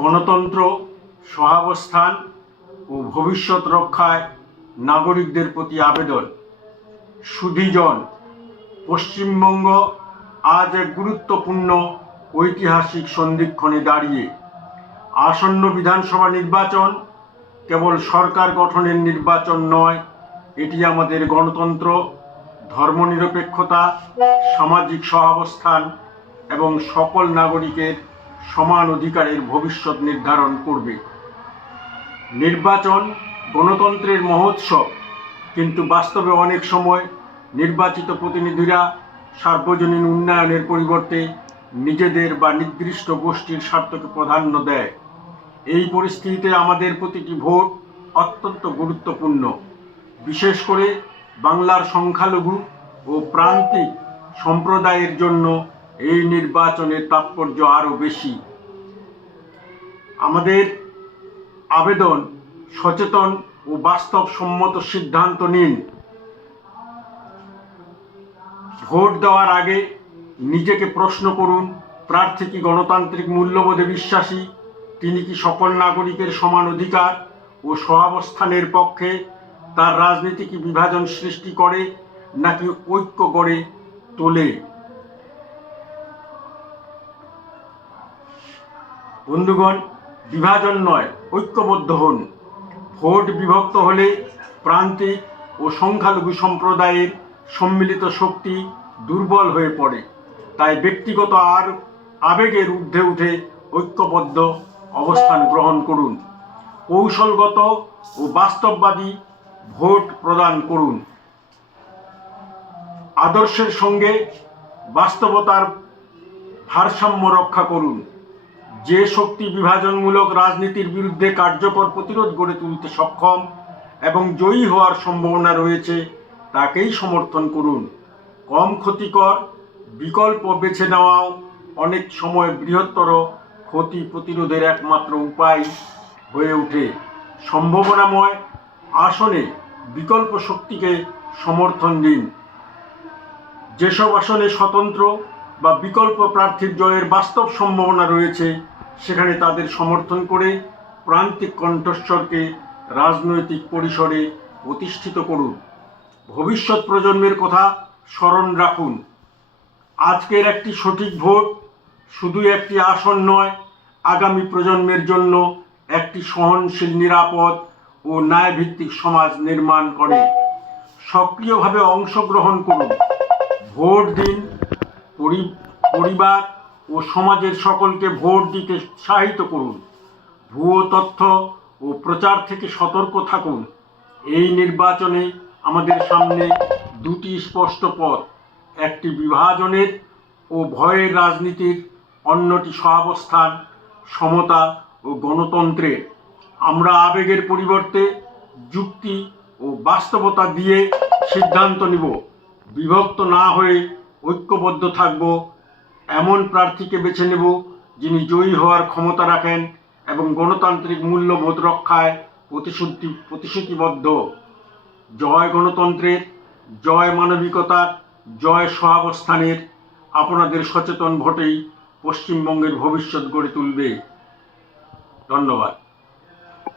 গণতন্ত্র, সহাবস্থান ও ভবিষ্যৎ রক্ষায় নাগরিকদের প্রতি আবেদন। সুধীজন, পশ্চিমবঙ্গ আজ এক গুরুত্বপূর্ণ ঐতিহাসিক সন্ধিক্ষণে দাঁড়িয়ে। আসন্ন বিধানসভা নির্বাচন কেবল সরকার গঠনের নির্বাচন নয়, এটি আমাদের গণতন্ত্র, ধর্মনিরপেক্ষতা, সামাজিক সহাবস্থান এবং সকল নাগরিকের সমান অধিকারের ভবিষ্যৎ নির্ধারণ করবে। নির্বাচন গণতন্ত্রের মহোৎসব, কিন্তু বাস্তবে অনেক সময় নির্বাচিত প্রতিনিধিরা সার্বজনীন উন্নয়নের পরিবর্তে নিজেদের বা নির্দিষ্ট গোষ্ঠীর স্বার্থকে প্রাধান্য দেয়। এই পরিস্থিতিতে আমাদের প্রতিটি ভোট অত্যন্ত গুরুত্বপূর্ণ। বিশেষ করে বাংলার সংখ্যালঘু ও প্রান্তিক সম্প্রদায়ের জন্য এই নির্বাচনের তাৎপর্য আরও বেশি। আমাদের আবেদন, সচেতন ও বাস্তবসম্মত সিদ্ধান্ত নিন। ভোট দেওয়ার আগে নিজেকে প্রশ্ন করুন, প্রার্থী কি গণতান্ত্রিক মূল্যবোধে বিশ্বাসী? তিনি কি সকল নাগরিকের সমান অধিকার ও সহাবস্থানের পক্ষে? তার রাজনীতি কি বিভাজন সৃষ্টি করে নাকি ঐক্য গড়ে তোলে? বন্ধুগণ, বিভাজন নয়, ঐক্যবদ্ধ হন। ভোট বিভক্ত হলে প্রান্তিক ও সংখ্যালঘু সম্প্রদায়ের সম্মিলিত শক্তি দুর্বল হয়ে পড়ে। তাই ব্যক্তিগত আর আবেগের ঊর্ধ্বে উঠে ঐক্যবদ্ধ অবস্থান গ্রহণ করুন। কৌশলগত ও বাস্তববাদী ভোট প্রদান করুন। আদর্শের সঙ্গে বাস্তবতার ভারসাম্য রক্ষা করুন। যে শক্তি বিভাজনমূলক রাজনীতির বিরুদ্ধে কার্যকর প্রতিরোধ গড়ে তুলতে সক্ষম এবং জয়ী হওয়ার সম্ভাবনা রয়েছে, তাকেই সমর্থন করুন। কম ক্ষতিকর বিকল্প বেছে নেওয়াও অনেক সময় বৃহত্তর ক্ষতি প্রতিরোধের একমাত্র উপায় হয়ে ওঠে। সম্ভাবনাময় আসনে বিকল্প শক্তিকে সমর্থন দিন। যেসব আসনে স্বতন্ত্র বা বিকল্প প্রার্থীর জয়ের বাস্তব সম্ভাবনা রয়েছে, সেখানে তাদের সমর্থন করে প্রান্তিক কণ্ঠস্বরকে রাজনৈতিক পরিসরে প্রতিষ্ঠিত করুন। ভবিষ্যৎ প্রজন্মের কথা স্মরণ রাখুন। আজকের একটি সঠিক ভোট শুধু একটি আসন নয়, আগামী প্রজন্মের জন্য একটি সহনশীল, নিরাপদ ও ন্যায়ভিত্তিক সমাজ নির্মাণ করে। সক্রিয়ভাবে অংশগ্রহণ করুন, ভোট দিন। পরিবার ও সমাজের সকলকে ভোট দিতে উৎসাহিত করুন। ভুয়ো তথ্য ও প্রচার থেকে সতর্ক থাকুন। এই নির্বাচনে আমাদের সামনে দুটি স্পষ্ট পথ, একটি বিভাজনের ও ভয়ের রাজনীতির, অন্যটি সহাবস্থান, সমতা ও গণতন্ত্রের। আমরা আবেগের পরিবর্তে যুক্তি ও বাস্তবতা দিয়ে সিদ্ধান্ত নিব। বিভক্ত না হয়ে ঐক্যবদ্ধ থাকব। এমন প্রার্থীকে বেছে নেব যিনি জয়ী হওয়ার ক্ষমতা রাখেন এবং গণতান্ত্রিক মূল্যবোধ রক্ষায় প্রতিশ্রুতিবদ্ধ। জয় গণতন্ত্রের, জয় মানবিকতার, জয় সহাবস্থানের। আপনাদের সচেতন ভোটেই পশ্চিমবঙ্গের ভবিষ্যৎ গড়ে তুলবে। ধন্যবাদ।